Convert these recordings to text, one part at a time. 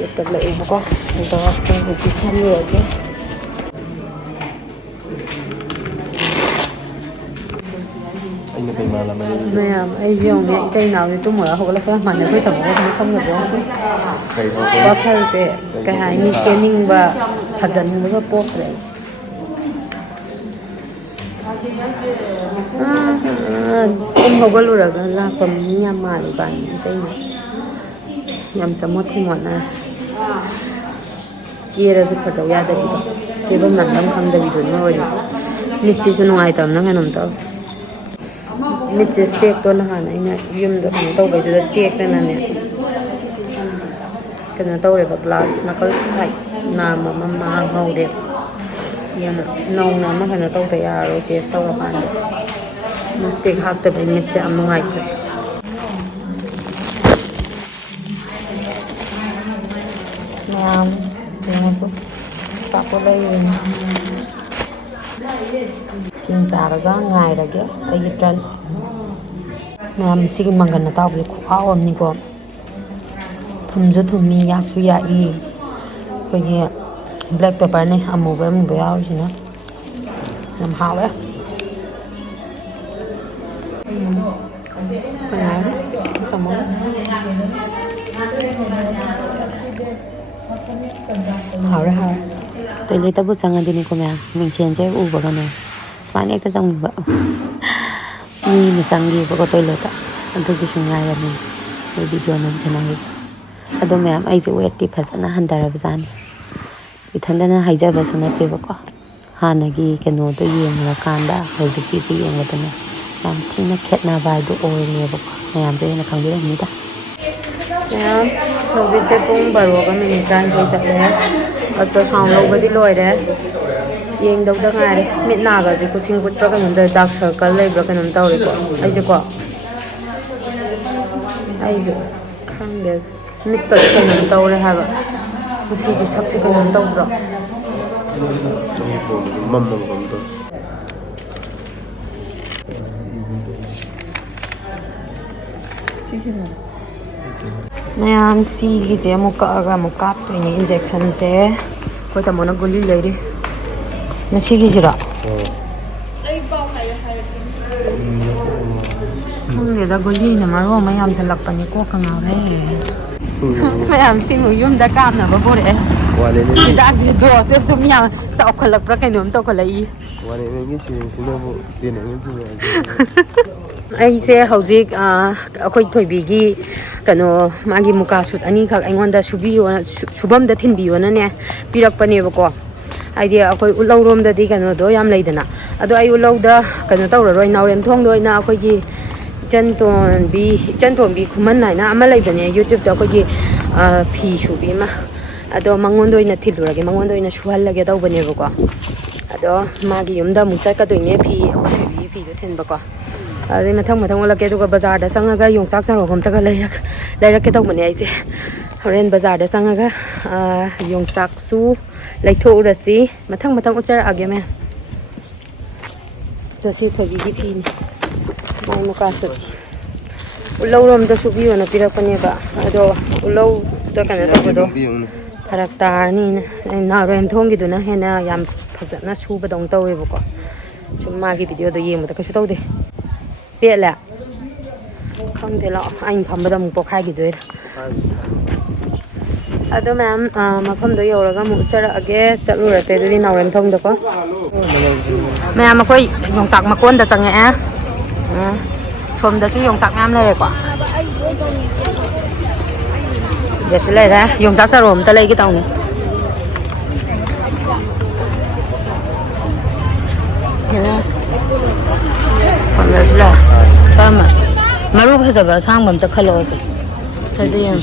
Kita lagi buka. Kita rasa lukisan ni aja. Ini kay malam ini. Maya, ayong ni kay nào thì tôi mở hộp là phải mà tôi tập có xong rồi đó. Và khai sẽ cái hai ni cái ninh và thật dân với cái bột đấy. Em hộp luôn rồi là cầm nhám mà được bạn cái này. Nhám sắm một cái món này. Kia là giúp phát dấu ya đấy. Thì bên mình đang không được bị đuổi rồi. Nít chỉ cho ngoài tầm nó hay nằm tao. Mít chế steak tôi là hả này yum được nó tàu bây giờ steak đây nè cái nó tàu để bọc glass nó có sạch nằm mà ngầu đẹp nhưng mà nông nó cái nó tàu thấy rồi thì sau đó ăn được nó steak hấp từ bên mít chế ăn ngoài thôi nào tak boleh xin xả rồi đó ngày rồi kia đây dịch trần mà xin mang gần là tao bị khóa ôm như vậy thùng rất thùng mì yak suy yak y cái gì black pepper này ăn một bữa áo gì nữa làm hào đấy cái này cảm ơn hào đấy hào tôi lấy tao bút sang ăn đi này cô mẹ mình chèn chơi u vào cái này smart này tao đang bận ni mà sang đi vào tôi lấy ta anh tôi chỉ xem ngay là mình cái video này sẽ nói ở đâu mẹ ai sẽ quét tiếp phát nó hành đại ra cái thì thằng đó hay chơi vào số này tiếp vào hà này cái nồi tôi yên là can đã hay dịch cái gì yên là tôi này làm thì nó khét na vài độ ôi này vào làm tôi là không biết làm gì ta nè thầu dịch sẽ tung bờ ruộng cái mình trang tôi sẽ đấy ở chỗ phòng lâu với đi lôi đấy yên đâu được ngay đấy miễn nào cả gì cũng xin quất cái nón đời dark circle lấy cái nón tàu đấy quoi ai chứ quoi ai chứ không được mít tới cái nón tàu đấy hả bạn bữa xí thì sắc cái nón tàu rồi mầm mầm thôi Mày xí cái gì một cặp tụi này injection sẽ coi tao muốn nó guli lấy đi nó xí cái gì đó không để ra guli nữa mà rồi mày làm sẽ lập bằng những cô càng nào đấy mày làm xí một yếm đã cam nào bao đấy thì đã gì đồ sẽ sum nhau sao còn lập ra cái nấm tao còn lấy ai sẽ hậu dịch khôi thổi bì ghi cái nó magi muka sút anh khác anh quan đã subam đã thiên bì vậy nè pirak pani bako ai đi khôi ulau rom đã đi cái nó đó yam lấy đó na ado ai ulau đã cái nó tàu rồi nào em thong rồi na khôi gì chân tuần bì khuman này na mà lấy bên này YouTube đó khôi gì phi subi mà ado mangon đôi na thịt rồi cái mangon đôi na suhal lagi tàu bên này bako ado magi yum đã mucha cái đôi này phi khôi thổi phi đó thiên bako rồi mà thông là cái đồ bazaar đã sang cái dùng sắc sang rồi không ta cái lấy ra cái tàu mình này chứ rồi bazaar đã sang cái dùng sắc su lấy thô rồi xí mà thông ở chơi à game rồi xí thôi bị phi này một cái sụt lâu rồi mình sụt bio nó bị ra cái này cả rồi lâu tôi cái này tôi đó thật ta nè nào rồi em thông cái đó nè hay là làm thật nó su bắt đầu tàu ấy bố chúng mà cái video đó gì mà ta cái tàu đi biết là không thể lọ anh không bao giờ một bọc hai cái đấy đó mà không được yêu là cái một chơi là cái chợ luôn là sẽ đi nào em thông được không mẹ mà coi dùng sạc mà quân đã sang nhẹ xôm đã chỉ dùng sạc em này quả giờ sẽ lấy ra dùng sạc sao rồi ta lấy cái tàu này còn là sama maru bahasa bahasa ang bamta khalo se sai de yang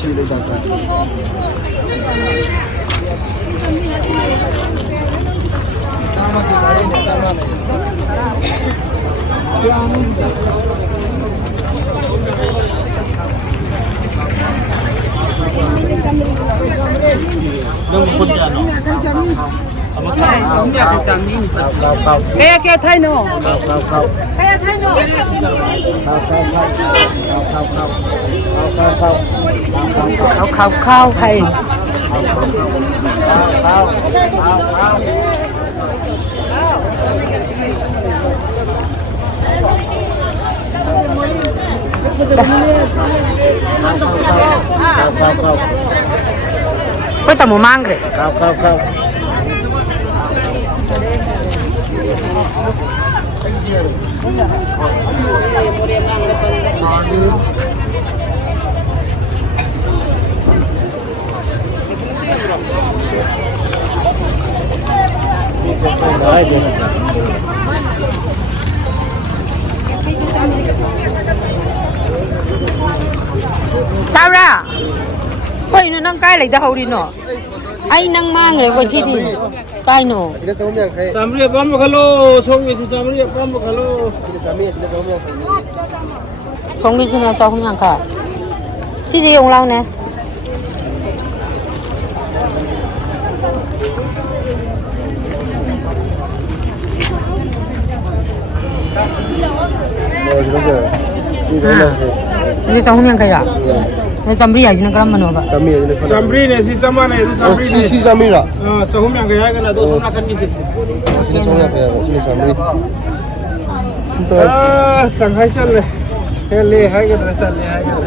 cái thay nữa cái thay nữa khao hay Kau tak mau mangga? Kau. Sao ra? Ôi nó nâng cái lại ra hậu đi nọ. Ai nâng mang rồi coi thi đi. Cái nọ. Samri bam khalo, song isi samri bam khalo. Không cái gì nào sao không nhận cả. Chị gì dùng lâu nè. Ini sao không nhận cái ra? Ini samri aja nak keram mana pak? Samri ne si sama ne, samri ne. Si samri lah. Sahum yang kaya kan ada sahum akan ngisi. Sini samri apa ya? Sini samri. Tang hai san le. Hele hai kan san le hai kan.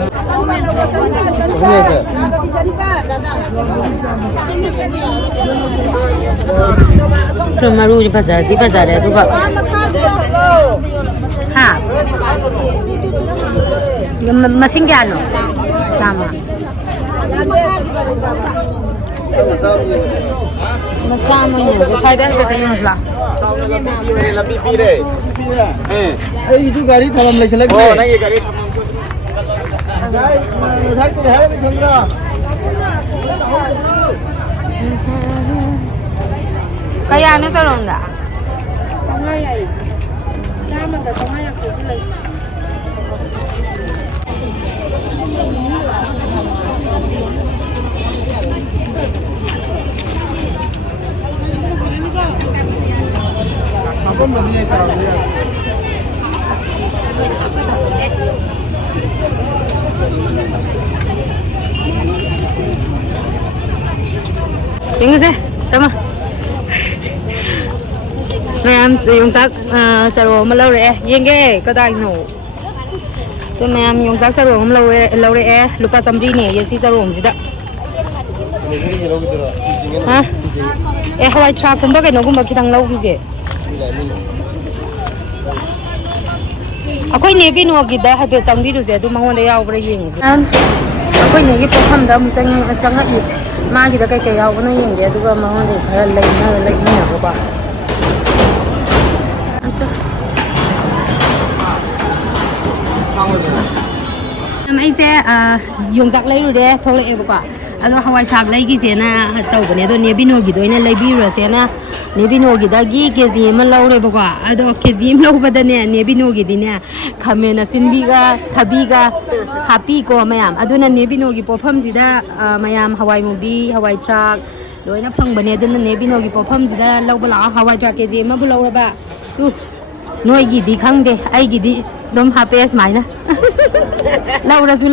Ini apa? Cuma ru di pasar ada tu pak. Ha? Mesin kan? Sama. Sama ni, saya dah bertanya lah. Lebih pire. Itu gari dalam lagi lagi. Oh, naik gari. Saya tu hari ni kamera. Kaya ni seorang dah. Apa namanya kalau dia? Tinggal sih, sama. Mẹ dùng tác xà rổ mà lâu rồi yên ghê có đại nổ tôi mẹ em dùng tác xà rổ mà lâu rồi lúc nào đi nè giờ xí xà rổ gì đó hả Hawaii truck cũng cái nó cũng cái thằng lâu cái gì akwai ne bino gida habe changdi ru je du mangwa le yaw bra ying akwai ne gi program da mu changa I ma gi da kai kai yaw na ying ge du ga mangwa le khara lai na ko ba ai sẽ dùng giặc lấy rồi đấy thôi lại em quả anh nói Hawaii chạc lấy cái gì na tàu của này tôi nhớ bino gì tôi này lấy biro rồi na nhớ bino gì đó cái gì mà lâu rồi quả anh nói cái gì mà lâu vậy nè nhớ bino gì đi nè khamena na xin biga thabiga happy ko mayam anh nói nhớ bino gì perform gì đó mayam Hawaii movie Hawaii chạc rồi nó phong bữa nay tôi nhớ bino gì perform gì đó lâu bữa nào Hawaii chạc cái gì mà bữa lâu rồi bà tu nói gì đi khăng đi ai gì đi đom happy as mày nè lâu ra su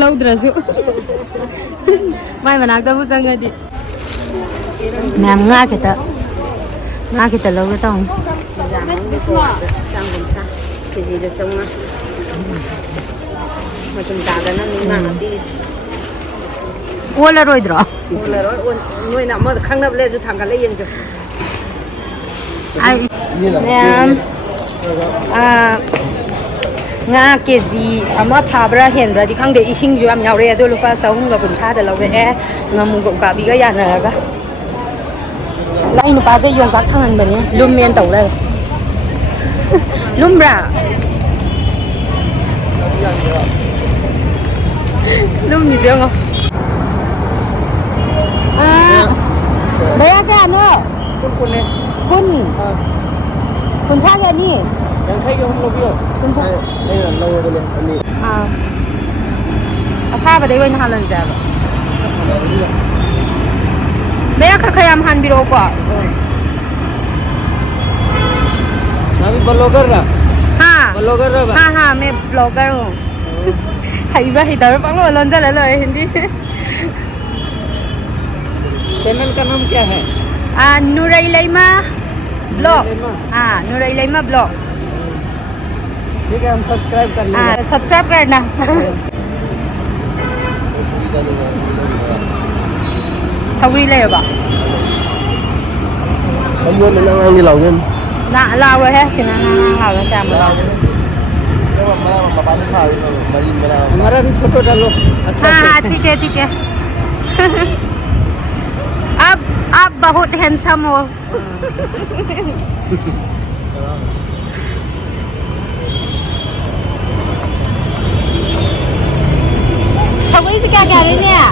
mai mà nãy tao muốn sang ngay đi mẹ ngã kita lâu cái tao cái gì đó xong á mà chúng ta đã nên mang đi uống rồi nuôi nào mà khăng đập lên rồi thằng cái lấy yên rồi ai mẹ nga kezi ama phabra henra di khangde ising ju am yaure ado lupa sahum ga buncha da lawe ngamu go ka bi ga ya na ga lai nu pa se yong sak thangan bani lum men tau la lum bra lum ni jeng Đấy cái ano? Kun cha cái ni. Yang saya yang lâu rồi. Kun cha. Đây là lâu rồi anh đi. Cha vào đấy quên hai lần rồi. Đấy cái khayam han biro qua. Nabi blogger lah. Ha. Blogger lah. Ha, मैं blogger हूँ. Hay ba, hay tao bang lo lon ra lại Hindi. Channel का नाम क्या है Nurailaima blog Nurailaima blog ठीक है हम subscribe कर लेंगे सब्सक्राइब करना सौरी लेरबा Không muốn là ngang đi lẩu lên. lao rồi hết, chỉ là lao rồi chạm vào. Nhưng mà bán cái xào thì mà đi mà nào. हमारा भी photo डालो अच्छा हाँ ठीक है आप बहुत हैंडसम हो सौरी से क्या कह रही हैं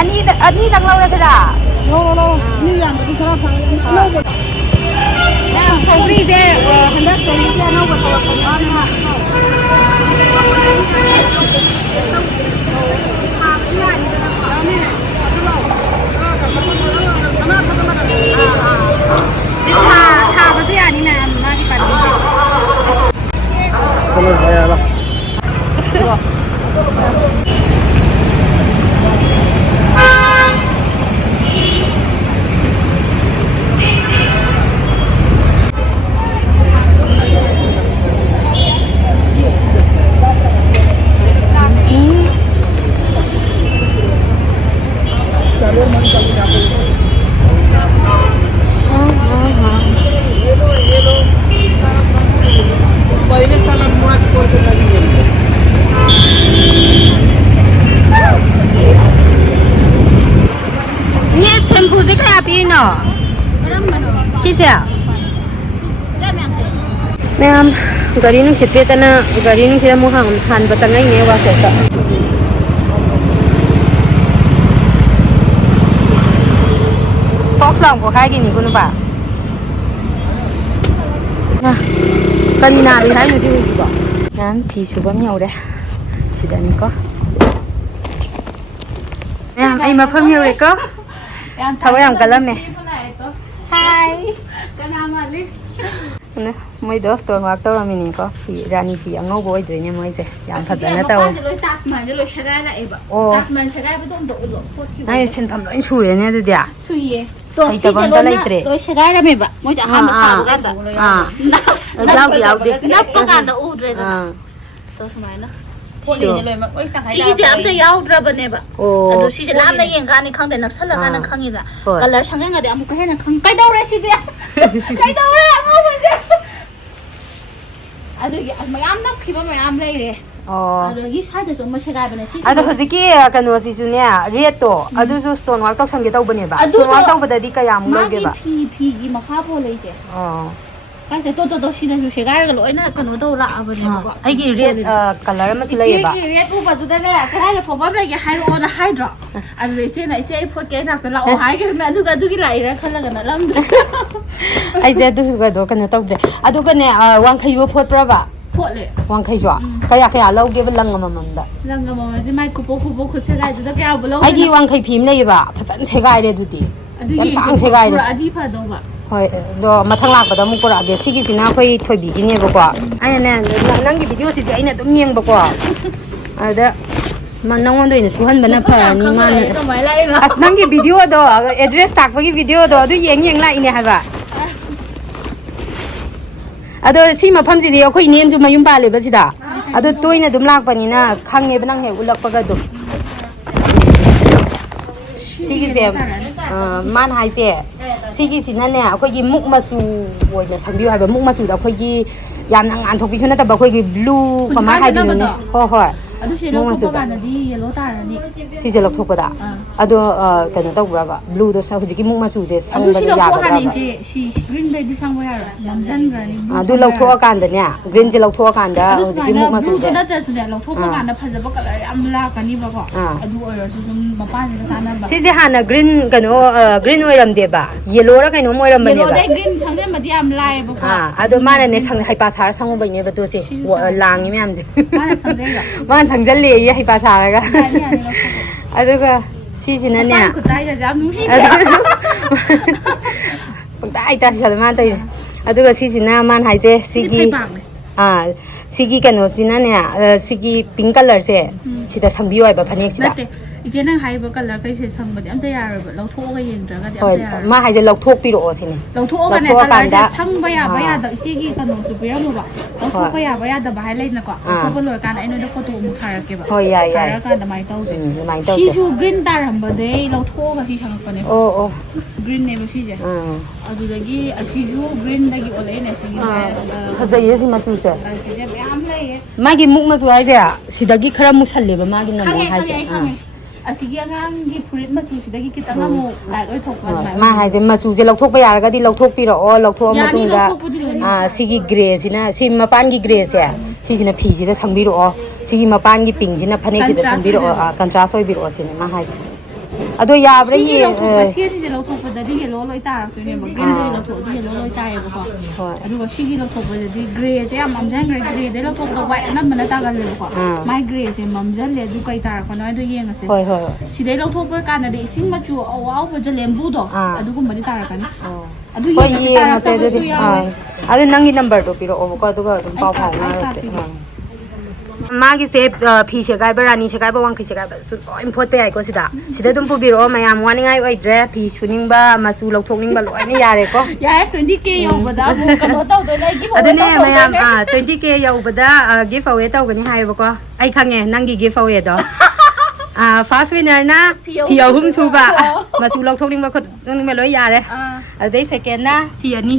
अन्नी तक lau ra thế à lâu như dạng cái sao phải lâu rồi सौरी से हंदर सौरी के अनौ बताओ कौन है था बसे यानी ना मागी पार्टी से Không phải là पहले साल हम मुआज को लगी ये शैम्पू से क्या पी नो चीज़ मैम गाड़ी नुंग सिट पे तना गाड़ी नुंग सिट मुहां हान बतंग नहीं है वासे तो फॉक्स लॉन्ग को खाएगी नहीं कुछ बा ना करी ना भी है मुझे हुई बा मैम फी सुबह में आउरे सीधा निको मैम आई मफम में आउरे को थवा यम कलम में हायนะไม่ดอสตัววักตัวมินิก็สีรานีสีอ่างโบยด้วยเนี่ยไม่ใช่ยามขัดใจนะเต้าโอ้นั่นเส้นทำร้อยช่วยเนี่ยตัวเดียวตัวสีจะลดนะโดยใช้ได้ไหมบ้างไม่จะห้ามมาสาวกันแต่เล่าดินับประกันตัวอูดเลยนะตัวสมัยนะ시기지 아무튼 야우드라버네 봐. 또 시지 라면 연간이 강대 낙살라 가는 강이다. 갈라 상행가데 아무거 해는 강 가이다오래 시디야. 가이다오래 아무거지. 아주 마음 납히바 마음 레이래. 아주 이 사이드 좀 뭐세가버네 시. 아도 허지기 그노시수네 레토 아두수 스톤 왁 떡상게 떠버네 봐. 스톤 왁 떠버다디 까야무 로게 봐. 피기 마카보 레이제. cái tôi xin là sẽ gai cái lỗi nó còn nó đâu lạ vậy nè ai cái red color mà lấy bà red u bà tôi đây là cái này là phổ biến là cái hai ô là hai drop anh lấy trên này chơi phốt cái nào sẽ là ô hai cái mẹ tôi cái lại ra không là cái nó lắm ai chơi tôi cái đó cái nó tao đấy à tôi cái này wang khai vô phốt ra bà phốtเลยwang khai vô cái lâu cái bên lăng mà đó lăng mà cái mai cupo khơi sẽ gai tôi cái ao lâu ai cái wang khai phím này bà phát sẽ gai đấy tôi đi em sáng sẽ gai đấy à đi phải đâu bà ꯍꯣꯏ ꯑꯗꯣ ꯃꯊꯪ ꯂꯥꯛꯄꯗ ꯑꯃꯨꯛ ꯄꯨꯔꯛꯑꯒꯦ ꯁꯤꯒꯤꯁꯤꯅ ꯑꯩꯈꯣꯏ ꯊꯣꯏꯕꯤꯒꯤꯅꯦꯕꯀꯣ ꯑꯩꯅꯅꯦ ꯅꯪꯒꯤ ꯚꯤꯗꯤꯑꯣꯁꯤꯗꯤ ꯑꯩꯅ ꯑꯗꯨꯝ ꯌꯦꯡꯕꯀꯣ ꯑꯗ ꯅꯪꯉꯣꯟꯗ ꯑꯣꯏꯅ ꯁꯨꯍꯟꯕꯅ ꯐꯔꯅꯤ ꯃꯥꯅ ꯑꯁ ꯅꯪꯒꯤ ꯚꯤꯗꯤꯑꯣꯗꯣ ꯑꯦꯗ꯭ꯔꯦꯁ ꯇꯥꯛꯄꯒꯤ ꯚꯤꯗꯤꯑꯣꯗꯣ ꯑꯗꯨ ꯌꯦꯡ ꯂꯥꯛꯏꯅꯦ ꯍꯥꯏꯕ ꯑꯗꯣ ꯁꯤ ꯃꯐꯝꯁꯤꯗꯤ ꯑꯩꯈꯣꯏ ꯏꯅꯦꯝꯁꯨ ꯃꯌꯨꯝ ꯄꯥꯜꯂꯦꯕ ꯁꯤꯗ ꯑꯗꯣ ꯇꯣꯏꯅ ꯑꯗꯨꯝ ꯂꯥꯛꯄꯅꯤꯅ ꯈꯪꯉꯦꯕ ꯅꯪ ꯍꯦꯛ ꯎꯠꯂꯛꯄꯒ ꯑꯗꯨꯝ 시기세 만 하이세 시기시나네 아코기 묵 마수 오이나 상비오 하이바 묵 마수다 아코기 얌낭 안 톡비셔 나타바 아코기 블루 가마 하이디노네 호호 아두시 럭토바가나디 옐로 따라니 시제 럭토바다 아도 그नो तौब्राबा 블루도 사 후지기 묵 마수제 상바다 야바다 시 그린데디 상바야라 남잔브라니 아두 럭토아 간다네 그린제 럭토아 간다 후지기 묵 마수제 블루도 나자스네 럭토바 간다 파자바 컬러 암라 가니바고 아두 어여서 좀 마파니가 사나바 시제 하나 그린 그नो 그린 오이람데바 옐로라 그नो 모이람바네바 옐로데 그린 상데마디 암라에바고 아도 마네네 상 하이파사 상오바이네바 도시 랑이 냠제 마네 상제가 만 상절리 하이파 사라가 아두가 시지나네 ꯄꯪꯇꯥꯏ ꯁꯜꯃꯥꯟ ꯇꯧꯏ ꯑꯗꯨꯒ ꯁꯤꯁꯤꯅ ꯃꯥꯅ ꯍꯥꯏꯁꯦ ꯁꯤꯒꯤ ꯁꯤꯒꯤ ꯀꯩꯅꯣꯁꯤꯅꯅꯦ ꯁꯤꯒꯤ ꯄꯤꯡ ꯀꯂꯔꯁꯦ ꯁꯤꯗ ꯁꯪꯕꯤꯌꯣ ꯍꯥꯏꯕ ꯐꯅꯦꯛꯁꯤꯗ อีเจนั่งไฮเบอร์กันแล้วก็เสียสังบัดอันตรายแบบเราทั่วกันยังจะกัน เฮ้ยมาให้จะเราทุกปีโรสิเนี่ย เราทั่วกันเนี่ยแต่เราจะสังใบยาแต่อีซี่กี่ขนมสุดเปรี้ยวหรือเปล่าเราทั่วใบยาแต่ใบให้เล่นนะก่อนทั่วไปเลยการไอ้นู่นโฟโต้มุทายกันแบบทายกันแต่ไม่เต้าสิชีชูกรีนตาร์มบัดเดย์เราทั่วกันชีชังกันเนี่ยโอ้กรีนเนี่ยไม่ใช่จ้ะดูดกี้ชีชูกรีนดกี้อะไรเนี่ยสิ่งนี้เขาจะยังสิมาสู้เสีย ชีจะไปอ้ำเลยมากินมุกมาสวยเสียสิดกี้ครามุชันเลยมากินน้ำมันให้เสียสิ่งที่งานที่ผลิตมาสู่สิดกี้คิดตั้งงามูหลายร้อยถกมาให้จะมาสู้เสียเราทุกไปยาก็ดีเราทุกปีเราเราทุกมาตุ้งกะสิกิเกรสินะสิมาปานกิเกรเสียสินะพีสิจะสังบิโรสิมาปานกิปิงสินะพันธุ์สิจะสังบิโรกันทราสวยบิโรสินะมาให้อะตัวยาบริยีเชี่ยที่จะเราถูกไปได้ที่เยลโล่ลอยตาตัวเนี่ยบอกเกรย์เราถูกที่เยลโล่ลอยตาเองก็อะดูว่าชี่ที่เราถูกไปได้เกรย์จะยังมั่มจังเกรย์ได้เราถูกตัวไว้นั่นมันตากันเลยก็ไม่เกรย์สิมั่มจังเลยดูไกลตาคนน้อยดูเยี่ยงกันสิสิได้เราถูกไปกันนะเด็กสิ่งมาจู่เอาไปจะเลี้ยงบูดอะดูก็ไม่ได้ตากันอะดูเยี่ยงกันตาเราถูกไปอะดูนั่งกินนัมเบอร์ตัวปีโรโอ้ก็ตัวก็ต้องเป่าผ่านมาเลยมากิเซฟพีเชกายบรานีเชกายบวังพีเชกายสุดอิมพอร์ตไปไอ้ก็สิดาสิได้ตุ้มพูบิโรมายามวันนี้ไงไอ้เดรพีชูนิงบ้ามาสู่เราทงนิงบ้าลอยนี่ยาเลยก็ยา20K ยาวบดาบุกันโนเต้าตัวไหนกิฟต์เอาไว้เนี่ยมายาม20K ยาวบดากิฟต์เอาไว้เต้ากันนี่ให้บอกว่าไอ้ข้างเงี้ยนั่งกิฟต์เอาไว้ดอfirst winner นะพี่เอาหุ้มชูบ่ามาสู่เราทงนิงบ้าคนนิงบ้าลอยยาเลยได้ second นะพี่อันนี้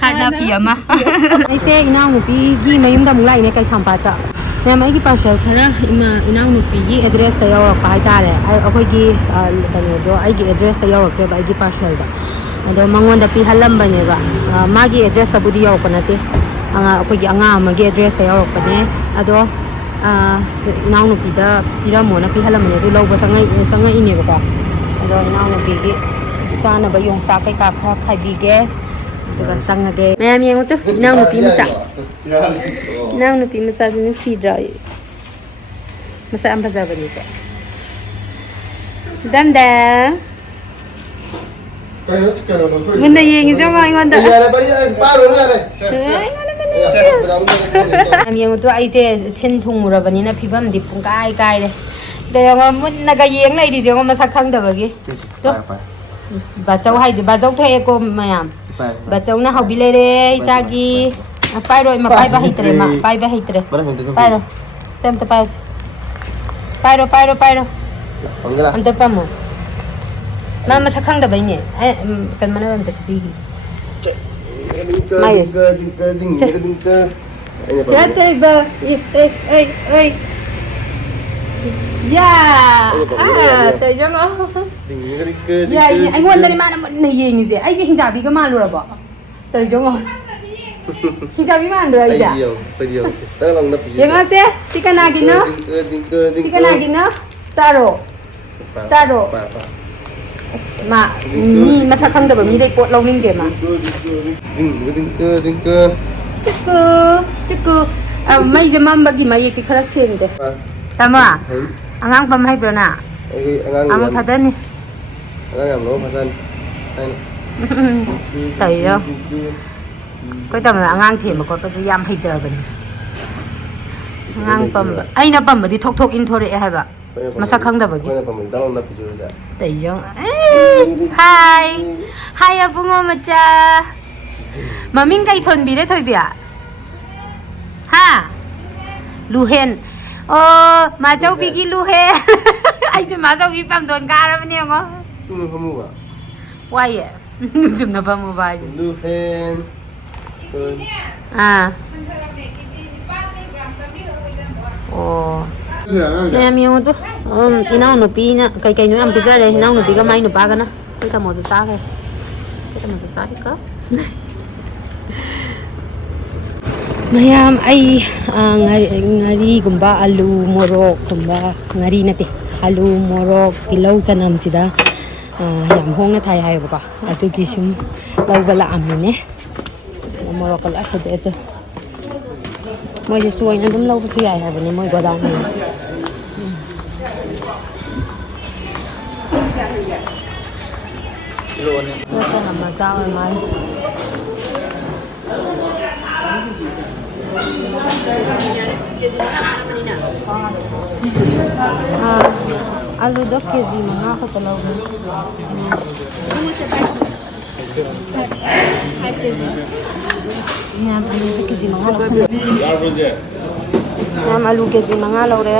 ทานนะพี่มาไอ้เซ่อีน้องหนูพี่ยี่มายุ่งดำไรเนี่ยใครทำปาจ้ะเนี่ยมาอีกภาษาขณะอีน้องหนูพี่ยี่ address แต่ยาวไปได้เลยไอ้เอาไปยี่เนี่ยดูไอ้ยี่ address แต่ยาวแต่ไปยี่ภาษาได้เดี๋ยวมังวันเดี๋ยวพี่ฮัลลัมบันเนี่ยก็มากี่ address แต่บุดียาวกันนะที่เอาไปยี่อ่างมากี่ address แต่ยาวกันเนี่ยเดี๋ยวน้องหนูพี่ได้พี่เราหมดนะพี่ฮัลลัมเนี่ยดูเราภาษาไงอินเนี่ยก็เดี๋ยวน้องหนูพี่ที่ตอนนั้นไปยงตาไปกับใครบีเก้juga sangat deh. Memang yang itu nang nupi masak. Nang nupi masak ini sidra. Masak apa sahaja ni sah. Dam. Benda yang itu kan ingat tak? Memang yang itu aise centung murah bani na pibam di pungkai kai deh. Dah yang mun naga yang lagi dia yang masak kang dah bagi. Basau hai basau tu eko mayam. Basau na hau bilere jagi. Pai rồi mà pai ba hitre ma pai ba hitre. Pai rồi. Xem ta pai. Pai rồi. Ante pamu. Mama sakang dah banyak. Kan mana ante sepi. Mai. Ya teba. Ya. Tại sao ngó? Ya, anh quan dari mana này gì như thế? Anh chỉ hình dạng bị cái malu rồi bỏ. Tại sao ngó? Hình dạng bị malu rồi à? Video. Tahu lang na video. Yang apa? Sikan lagi no? Sikan lagi no? Caro. Ma, ni masa kang dah bermi dek pot launing dia ma. Cukup. Mai zaman bagi mai itu keras sih deh. Kamu ah? Angang pamai berana. Angang thada ni. Angang yang lo pasan. Tại sao? Cái tầm là angang thì mà có cái yam hay giờ vậy. Angang pam, ai na pam đi thok in thôi đấy hay ba. Masa khang dah bagi. Tại sao? Hai abungo macha. Maming kai thon bi đấy thôi bia. Ha? Luhen. Mà cháu bị cái lu he. Anh chứ mà cháu bị băm đồn ca ra bao nhiêu ngó. Không mua à? Quay à? Chùm nó băm mua bài. Lu he. Ồ. Em yêu tu. Inau nu pi na kai nu am pizza đây, inau nu pi cái mai nu pa cái na. Kita mau susah ke? Kita mau susah ke? Mayam ay ngari gumba alu morok gumba ngari nate alu morok ilaw sanam sida yam hongna thai hai ba atu ki sum law bala amine morok la khode eto moi je suai na dum law bu suyai ha bani moi godang ni kilo ni sa nama daw mai ꯑꯂꯨꯗ ꯀꯦꯖꯤ 5 ꯈꯛꯇ ꯂꯧꯒꯦ ꯃꯌꯥꯝ ꯑꯂꯨꯗ ꯀꯦꯖꯤ 5 ꯂꯧꯁꯟꯂꯦ ꯃꯌꯥꯝ ꯑꯂꯨ ꯀꯦꯖꯤ 5 ꯂꯧꯔꯦ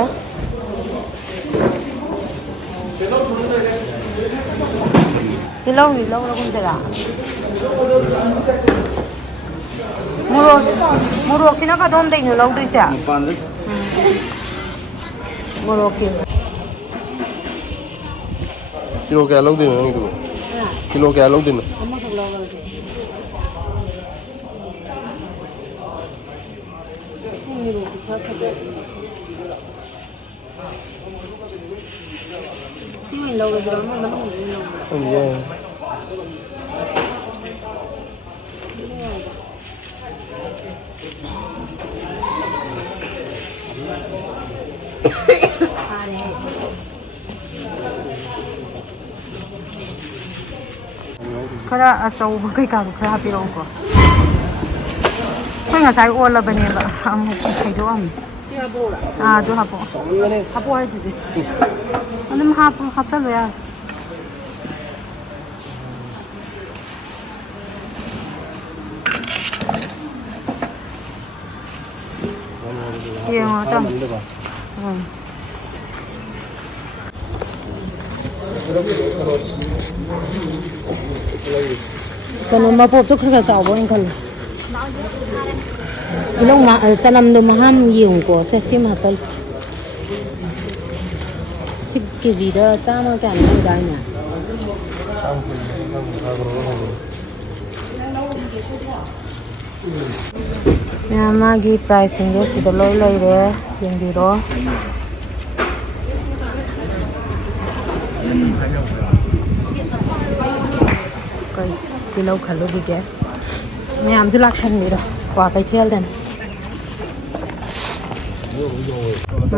ꯇꯤꯜꯍꯧꯗꯤ ꯂꯧꯔꯒꯨꯝꯁꯤꯔꯥ ꯃꯣꯔꯣꯛꯁꯤꯅ ꯀꯗꯣꯝꯗꯩꯅꯣ ꯂꯧꯗꯣꯏꯁꯦ ꯃꯣꯔꯣꯛꯀꯤ kilo ꯀꯌꯥ ꯂꯧꯗꯣꯏꯅꯣ ꯅꯪꯒꯤꯗꯨꯕꯨ kilo ꯀꯌꯥ ꯂꯧꯗꯣꯏꯅꯣ ꯑꯃꯈꯛ ꯂꯧꯔꯒꯦ ꯃꯣꯔꯣꯛꯇꯤ ꯈꯔ ꯐꯖꯩ ꯁꯤ ꯑꯣꯏꯅ ꯂꯧꯔꯁꯤꯔꯣ ꯑꯃ ꯃꯅꯨꯡꯗ ꯂꯧꯔꯁꯤꯔꯣ ꯌꯥꯏ खरा अचौब कैकादो खरा हापिरौको खै ngасai ओलबनेबा अमुक खैदोअम अदु हापो हापो हाइजिदि अदुम हापचलो या येंगो तम कनो मपोपतो खरा चावबो इन खल इलो मा सनमदो महान येंगको से सिम हापल 10 केजी दा चामा क्या नै गाइना मागी प्राइसिंग दे सिदा लोय लैरे येंगिरो तिलौ खल्लो दिगे मैमसु लाक्सनबिरो वा कैथेलदन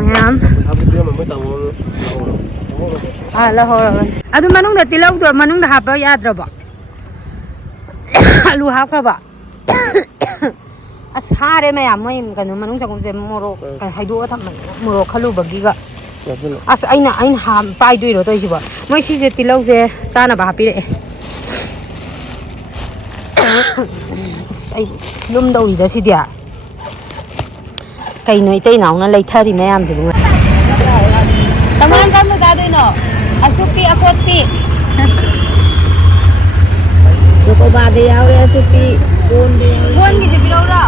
मैम लहौरबन अदु मनुंग तिलौदो मनुंग हापा याद्रबो आलू हाफ्रबा अस हारे मैम मोय कनो मनुंग चगुमसे मोरोक हाइदो थम मोरोक खलुबगीगा अस अइना हाम पाइदोइरो तोइसिबो मोय सिजे तिलौजे चानाबा हापिरे लुम दौरीदा सिदिया कइनो इतै नाउना लैथारि मयामसिबु तमान काम दादोइनो असुपी अकोती को बादे यावरे असुपी कोन की जे बिरौरा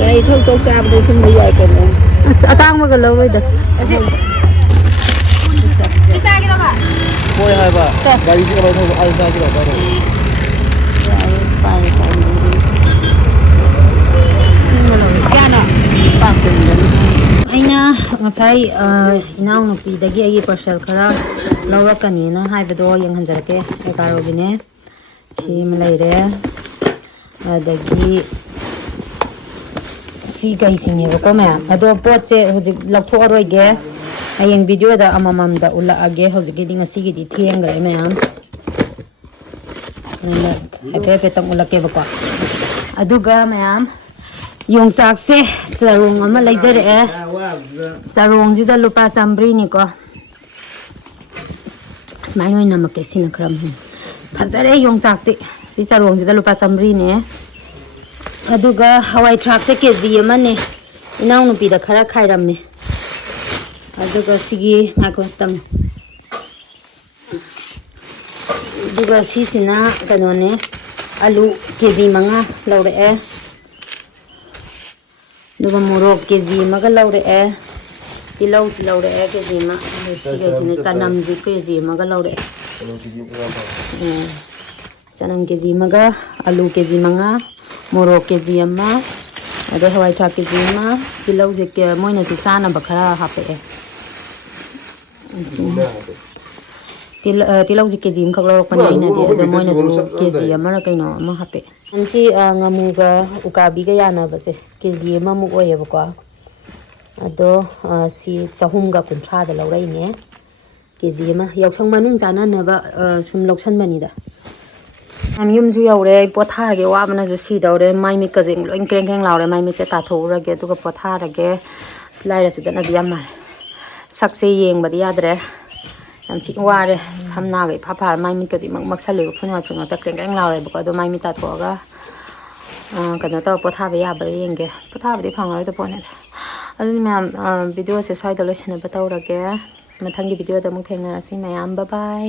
गई थोक थोक चाबदे सुम याय कनो अस अतांगमगा लौरोइदा चिसागिरोगा कोई है बा गाड़ी से बैठो आज जा के बैठो अना ngасai inaw nupi dagi agi parcel khara lawrakani na haibado yenghanjarake ekarogine si malaire adagi si gai singe ko ma ado potche hojik lakthoaroige ayeng video da amamam da ula age hojiki ding asigi di thiengre mayam hape tang ulake bako aduga mayam yongsak se sarung ama laijare sarung jida lupa sambri ni ko smai noi namake sinakram phajare yongsak ti si sarung jida lupa sambri ne aduga hawai thrak se kg ama ne inaw nupi da khara khairamme aduga sigi ngako tam aduga si sina kanone alu kg 5 laure दुगा मोरक KG मगा लौरे तिलौ लौरे KG मा सिगैसिने चनम जु KG मगा लौरे चनम KG मगा आलू KG 5 मोरक KG अमा अदे हवाई थ्राक केजी अमा तिलौ जे के मोइना सु चाना बखरा हापे तिलौ जे केजी म खगलो पनि हैन दे अदे मोइना सु केजी अमा र कैनो अमा हापे अंची ngamuga ukabi ga yana base keji mamu oyebako ado si sahum ga kunthra da laurai ne keji ma yausang manung jana na ba sum loksan bani da am yum ju yaure potha ge wa bana ju si daure mai mi ka jing loin kreng kreng laure mai mi che ta thora ge tu ga potha ra ge slai ra su da na diam ma ꯁꯛꯁꯦ ꯌꯦꯡꯕꯗꯤ ꯌꯥꯗ꯭ꯔꯦ ꯌꯥꯝ ꯊꯤꯅ ꯋꯥꯔꯦ ꯁꯝꯅꯥꯒ ꯏꯐꯥ ꯐꯥꯔ ꯃꯥꯏ ꯃꯤꯠꯀꯁꯦ ꯃꯛꯁꯜꯂꯦꯕ ꯐꯨꯟ ꯉꯥꯛꯇ ꯀ꯭ꯔꯦꯡ ꯀ꯭ꯔꯦꯡ ꯂꯥꯎꯋꯦꯕꯀꯣ ꯑꯗꯣ ꯃꯥꯏ ꯃꯤꯠ ꯇꯥꯊꯣꯛꯑꯒ ꯀꯩꯅꯣ ꯇꯧꯔ ꯄꯣꯊꯥꯕ ꯌꯥꯕ꯭ꯔꯥ ꯌꯦꯡꯒꯦ ꯄꯣꯊꯥꯕꯗꯤ ꯐꯪꯉꯔꯣꯏꯗ ꯄꯣꯠꯅꯦꯗ ꯑꯗꯨꯗꯤ ꯃꯌꯥꯝ ꯚꯤꯗꯤꯑꯣꯁꯦ ꯁ꯭ꯋꯥꯏꯗ ꯂꯣꯏꯁꯤꯟꯅꯕ ꯇꯧꯔꯒꯦ ꯃꯊꯪꯒꯤ ꯚꯤꯗꯤꯑꯣꯗ ꯑꯃꯨꯛ ꯊꯦꯡꯅꯔꯁꯤ ꯃꯌꯥꯝ ꯕꯥꯏ ꯕꯥꯏ